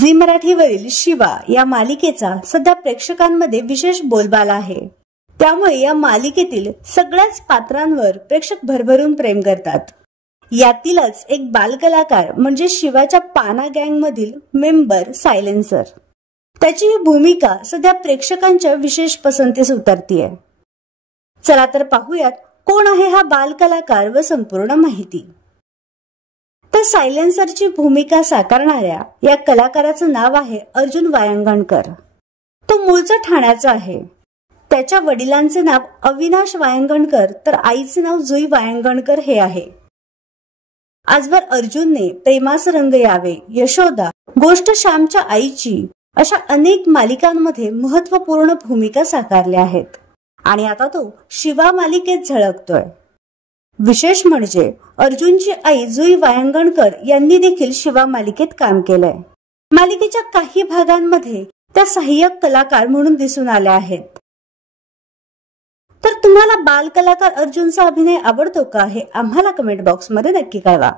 Zee मराठीवरील Shiva या मालिकेचा सध्या प्रेक्षकांमध्ये विशेष बोलबाला आहे। त्यामुळे या मालिकेतील सगळ्याच पात्रांवर प्रेक्षक भरभरून प्रेम करतात। यातीलच एक बालकलाकार म्हणजे शिवाच्या पाना गँग मधील मेंबर सायलेन्सर। त्याची ही भूमिका सध्या प्रेक्षकांच्या विशेष पसंतीस उतरतीये। चला तर पाहूयात कोण आहे हा बालकलाकार व संपूर्ण माहिती। तर सायलेन्सरची भूमिका साकारणाऱ्या या कलाकाराचं नाव आहे अर्जुन वायंगणकर। तो मूळचा ठाण्याचा आहे। त्याच्या वडिलांचे नाव अविनाश वायंगणकर तर आईचे नाव जुई वायंगणकर हे आहे। आजवर अर्जुनने प्रेमास रंग यावे, यशोदा, गोष्ट श्यामच्या आईची अशा अनेक मालिकांमध्ये महत्त्वपूर्ण भूमिका साकारल्या आहेत आणि आता तो शिवा मालिकेत झळकतोय। विशेष म्हणजे अर्जुनची आई जुई वायंगणकर यांनी देखील शिवा मालिकेत काम केलंय। मालिकेच्या काही भागांमध्ये त्या सहाय्यक कलाकार म्हणून दिसून आल्या आहेत। तर तुम्हाला बालकलाकार अर्जुनचा अभिनय आवडतो का हे आम्हाला कमेंट बॉक्स मध्ये नक्की कळवा।